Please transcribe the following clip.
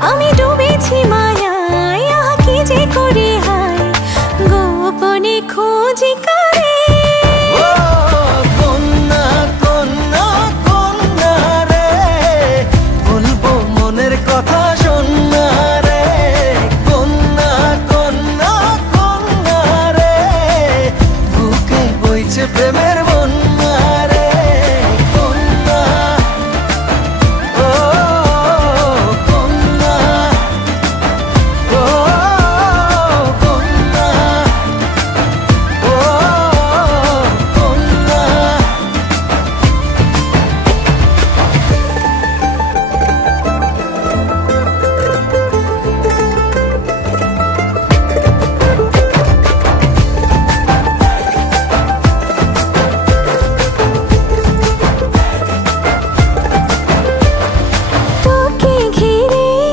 আমি ডুবেছি মায়ায়, আহা কি যে করি হায়, গোপনে খোঁজি কারে। ও কন্যা কন্যা কন্যা রে, বলবো মনের কথা শোন